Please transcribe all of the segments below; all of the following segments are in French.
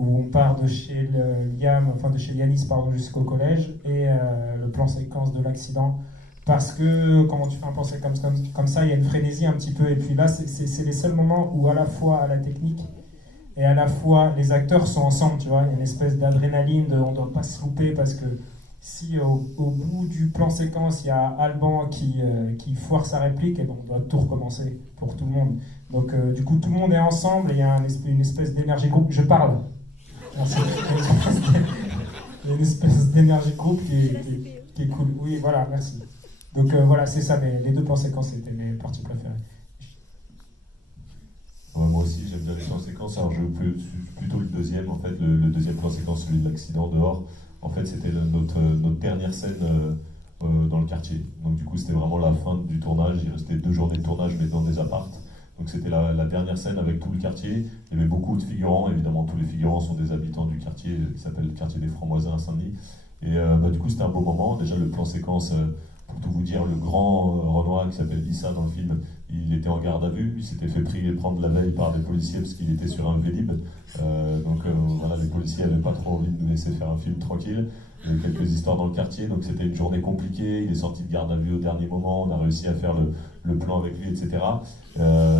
où on part de chez Liam, enfin de chez Yanis pardon, jusqu'au collège, et le plan séquence de l'accident. Parce que quand tu fais un plan séquence comme ça, il y a une frénésie un petit peu. Et puis là, c'est les seuls moments où à la fois à la technique et à la fois les acteurs sont ensemble, tu vois. Il y a une espèce d'adrénaline, on ne doit pas se louper parce que si au bout du plan séquence, il y a Alban qui foire sa réplique, et ben, on doit tout recommencer pour tout le monde. Donc du coup, tout le monde est ensemble et il y a une espèce d'énergie groupe. Je parle. Merci. Il y a une espèce d'énergie groupe qui est cool. Oui, voilà, merci. Donc voilà, c'est ça, les deux plans séquences, c'était mes parties préférées. Ouais, moi aussi, j'aime bien les plans séquences. Alors, je veux plutôt le deuxième, en fait, le deuxième plan séquence, celui de l'accident dehors. En fait, c'était notre dernière scène dans le quartier. Donc, du coup, c'était vraiment la fin du tournage. Il restait 2 journées de tournage, mais dans des appartes. Donc, c'était la dernière scène avec tout le quartier. Il y avait beaucoup de figurants. Évidemment, tous les figurants sont des habitants du quartier qui s'appelle le quartier des Francs-Moisins à Saint-Denis. Et du coup, c'était un beau moment. Déjà, le plan séquence, pour tout vous dire, le grand Renoir qui s'appelle Issa dans le film, il était en garde à vue. Il s'était fait prendre la veille par des policiers parce qu'il était sur un Vélib. Voilà, les policiers n'avaient pas trop envie de nous laisser faire un film tranquille. Il y avait quelques histoires dans le quartier, donc c'était une journée compliquée. Il est sorti de garde à vue au dernier moment. On a réussi à faire le plan avec lui, etc.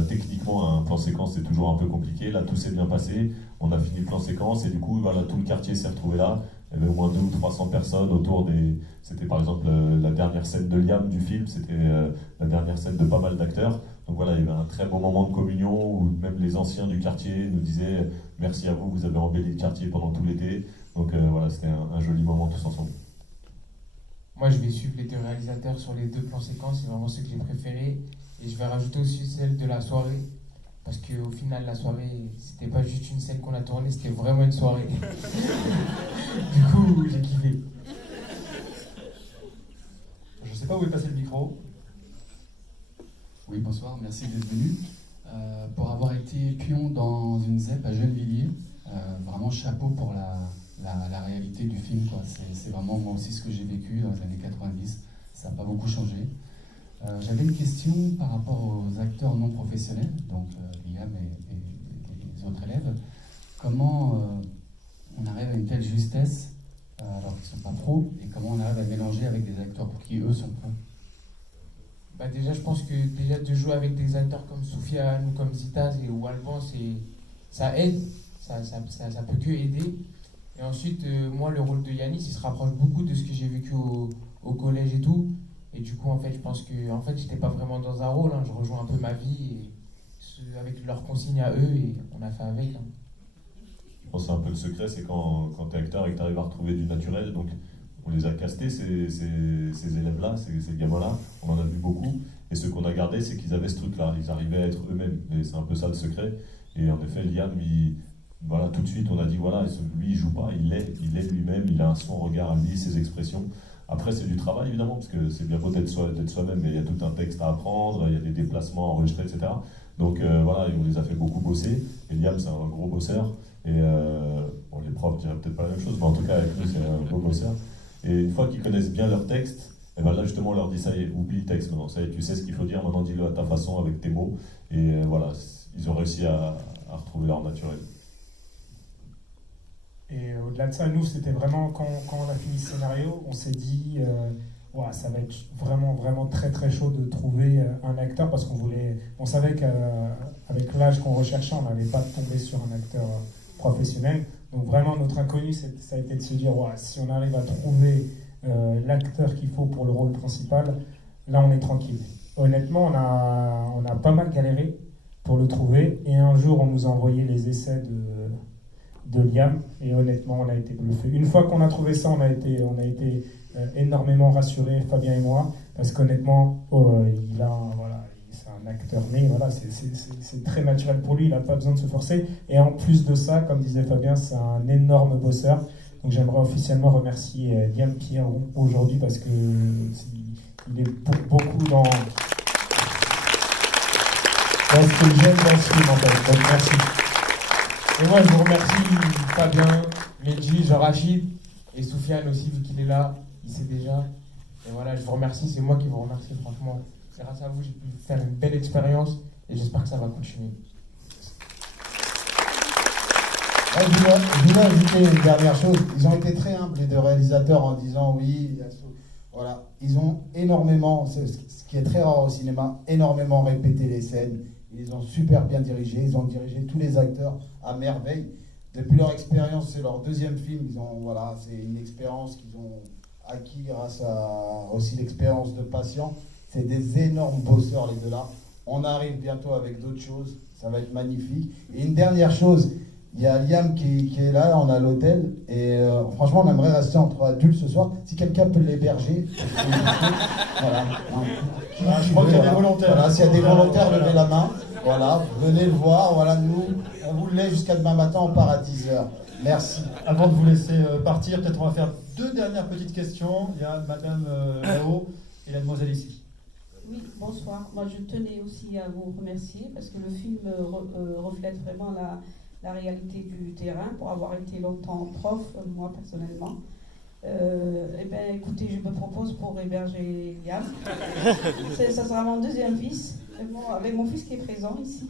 Techniquement, un plan séquence, c'est toujours un peu compliqué. Là, tout s'est bien passé. On a fini le plan séquence et du coup, voilà, tout le quartier s'est retrouvé là. Il y avait au moins 200 ou 300 personnes autour des... C'était par exemple la dernière scène de Liam du film, c'était la dernière scène de pas mal d'acteurs. Donc voilà, il y avait un très bon moment de communion où même les anciens du quartier nous disaient « Merci à vous, vous avez embelli le quartier pendant tout l'été ». Donc voilà, c'était un joli moment tous ensemble. Moi, je vais suivre les deux réalisateurs sur les deux plans séquences, c'est vraiment ceux que j'ai préférés. Et je vais rajouter aussi celle de la soirée. Parce qu'au final, la soirée, c'était pas juste une scène qu'on a tournée, c'était vraiment une soirée. Du coup, j'ai kiffé. Je sais pas où est passé le micro. Oui, bonsoir, merci d'être venu. Pour avoir été pion dans une ZEP à Gennevilliers, vraiment chapeau pour la réalité du film, quoi. C'est vraiment moi aussi ce que j'ai vécu dans les années 90, ça n'a pas beaucoup changé. J'avais une question par rapport aux acteurs non professionnels, donc Liam et les autres élèves. Comment on arrive à une telle justesse alors qu'ils ne sont pas pros, et comment on arrive à mélanger avec des acteurs pour qui eux sont pros? Bah déjà, je pense que déjà de jouer avec des acteurs comme Soufiane ou comme Zitaz ou Alban, ça aide, ça peut que aider. Et ensuite, moi, le rôle de Yanis, il se rapproche beaucoup de ce que j'ai vécu au collège et tout. Et du coup, en fait, je pense que j'étais pas vraiment dans un rôle, hein. Je rejoins un peu ma vie et avec leurs consignes à eux, et on a fait avec. Hein. Je pense que c'est un peu le secret, c'est quand tu es acteur et que tu arrives à retrouver du naturel. Donc on les a castés, ces élèves-là, ces gamins-là, on en a vu beaucoup. Et ce qu'on a gardé, c'est qu'ils avaient ce truc-là, ils arrivaient à être eux-mêmes. Et c'est un peu ça le secret. Et en effet, Liam, voilà, tout de suite, on a dit, voilà, lui, il joue pas, il est lui-même, il a son regard à lui, ses expressions. Après, c'est du travail, évidemment, parce que c'est bien beau d'être soi-même, mais il y a tout un texte à apprendre, il y a des déplacements à enregistrer, etc. Donc voilà, on les a fait beaucoup bosser. Et Liam, c'est un gros bosseur. Et bon, les profs diraient peut-être pas la même chose, mais en tout cas, avec nous, c'est un gros bosseur. Et une fois qu'ils connaissent bien leur texte, et ben là, justement, on leur dit, ça y est, oublie le texte maintenant. Ça y est, tu sais ce qu'il faut dire, maintenant dis-le à ta façon, avec tes mots. Et voilà, ils ont réussi à retrouver leur naturel. Et au-delà de ça, nous, c'était vraiment, quand on a fini le scénario, on s'est dit, ouah, ça va être vraiment, vraiment très, très chaud de trouver un acteur, parce on savait qu'avec l'âge qu'on recherchait, on n'allait pas tomber sur un acteur professionnel. Donc vraiment, notre inconnu, ça a été de se dire, ouah, si on arrive à trouver l'acteur qu'il faut pour le rôle principal, là, on est tranquille. Honnêtement, on a pas mal galéré pour le trouver, et un jour, on nous a envoyé les essais de Liam, et honnêtement, on a été bluffé. Une fois qu'on a trouvé ça, on a été énormément rassurés, Fabien et moi, parce qu'honnêtement, c'est un acteur né, voilà, c'est très naturel pour lui, il n'a pas besoin de se forcer. Et en plus de ça, comme disait Fabien, c'est un énorme bosseur. Donc j'aimerais officiellement remercier Liam Pierre aujourd'hui, parce que il est pour beaucoup dans ce que j'aime dans ce film, en fait. Donc merci. Et moi, je vous remercie Fabien, Medji, Jean-Rachid et Soufiane aussi, vu qu'il est là, il sait déjà. Et voilà, je vous remercie, c'est moi qui vous remercie, franchement. Grâce à vous, j'ai pu faire une belle expérience et j'espère que ça va continuer. Je voulais ajouter une dernière chose. Ils ont été très humbles, les deux réalisateurs, en disant oui, voilà. Ils ont énormément, ce qui est très rare au cinéma, énormément répété les scènes. Ils ont super bien dirigé, ils ont dirigé tous les acteurs à merveille. Depuis leur expérience, c'est leur deuxième film. Voilà, c'est une expérience qu'ils ont acquis grâce à aussi l'expérience de patient. C'est des énormes bosseurs, les deux là. On arrive bientôt avec d'autres choses. Ça va être magnifique. Et une dernière chose, il y a Liam qui est là, on a l'hôtel. Et franchement, on aimerait rester entre adultes ce soir. Si quelqu'un peut l'héberger. Voilà. Je crois qu'il y a des volontaires. Voilà, s'il y a des volontaires, levez la main. Voilà, venez le voir. Voilà, nous, on vous le laisse jusqu'à demain matin, on part à 10h. Merci. Avant de vous laisser partir, peut-être on va faire deux dernières petites questions. Il y a madame là-haut et la demoiselle ici. Oui, bonsoir. Moi, je tenais aussi à vous remercier parce que le film reflète vraiment la réalité du terrain. Pour avoir été longtemps prof, moi personnellement. Eh bien, écoutez, je me propose pour héberger Liam. Ça sera mon deuxième fils, avec mon fils qui est présent ici.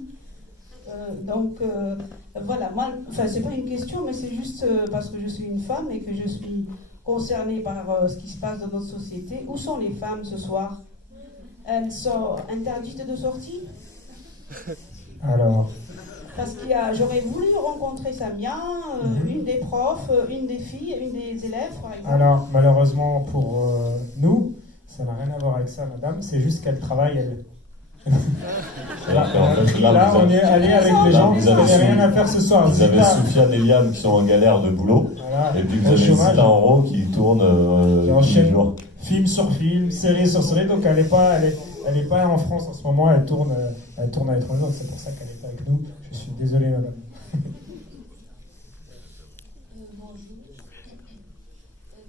Voilà, moi, enfin, c'est pas une question, mais c'est juste parce que je suis une femme et que je suis concernée par ce qui se passe dans notre société. Où sont les femmes ce soir? Elles sont interdites de sortie? Alors, Parce j'aurais voulu rencontrer Samia, une des profs, une des filles, une des élèves, par exemple. alors malheureusement pour nous, ça n'a rien à voir avec ça, madame. C'est juste qu'elle travaille, elle. Là, on est allé avec les gens qui n'avaient rien à faire ce soir. Vous avez Soufiane et Liam qui sont en galère de boulot. Voilà, et puis vous avez Zita en haut qui tourne qui enchaîne tous les jours. film sur film, série sur série. Donc elle est pas en France en ce moment. Elle tourne à l'étranger. Donc c'est pour ça qu'elle n'est pas avec nous. Je suis désolé, madame. Bonjour.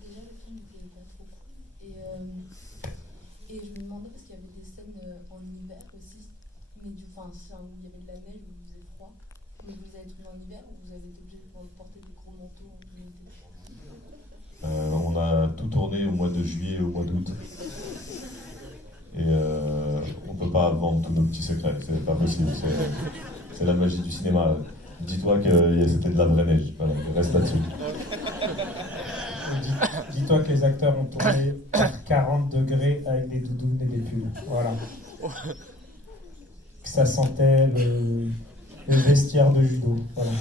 Déjà, le film était pas trop cool. Et je me demandais, parce qu'il y avait des scènes en hiver aussi, mais où il y avait de la neige, où il faisait froid. Mais vous avez tourné en hiver ou vous avez été obligé de porter des gros manteaux en plein été? On a tout tourné au mois de juillet et au mois d'août. Et on ne peut pas vendre tous nos petits secrets, c'est pas possible. C'est la magie du cinéma. Dis-toi que c'était de la vraie neige. Voilà, reste là-dessus. Dis-toi que les acteurs ont tourné à 40 degrés avec des doudounes et des pulls. Voilà. Que ça sentait le vestiaire de judo. Voilà.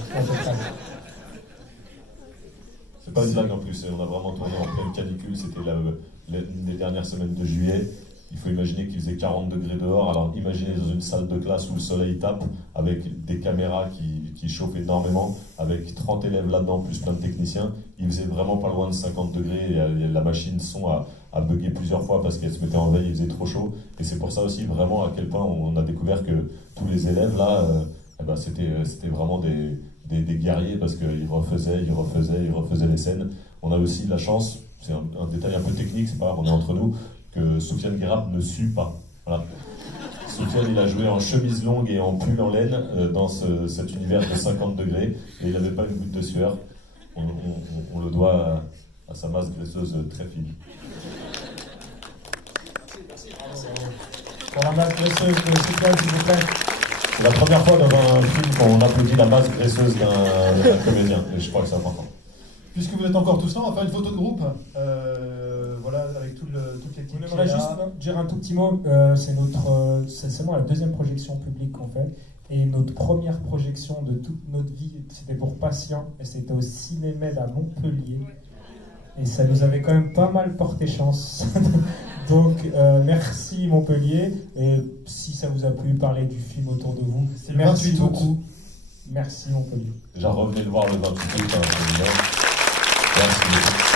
C'est pas une blague en plus, on a vraiment tourné en pleine canicule, c'était une des dernières semaines de juillet. Il faut imaginer qu'il faisait 40 degrés dehors, alors imaginez dans une salle de classe où le soleil tape, avec des caméras qui chauffent énormément, avec 30 élèves là-dedans, plus plein de techniciens, il faisait vraiment pas loin de 50 degrés, et la machine son a bugué plusieurs fois parce qu'elle se mettait en veille, il faisait trop chaud, et c'est pour ça aussi vraiment à quel point on a découvert que tous les élèves là, c'était vraiment des guerriers parce qu'ils refaisaient les scènes. On a aussi la chance, c'est un détail un peu technique, c'est pas grave, on est entre nous, que Soufiane Guérab ne sue pas. Voilà. Soufiane, il a joué en chemise longue et en pull en laine dans cet univers de 50 degrés et il n'avait pas une goutte de sueur. On le doit à sa masse graisseuse très fine. Pour la masse graisseuse de Soufiane, s'il vous plaît. C'est la première fois dans un film qu'on applaudit la masse graisseuse d'un comédien, et je crois que c'est important. Puisque vous êtes encore tous là, on va faire une photo de groupe. Voilà, avec toutes les teams. On aimerait juste dire un tout petit mot. C'est seulement la deuxième projection publique qu'on fait. Et notre première projection de toute notre vie, c'était pour Patient. Et c'était au Cinémed à Montpellier. Et ça nous avait quand même pas mal porté chance. Donc, merci Montpellier. Et si ça vous a plu, parlez du film autour de vous. Merci beaucoup. Merci Montpellier. Déjà, revenez le voir le 28 août. Merci beaucoup.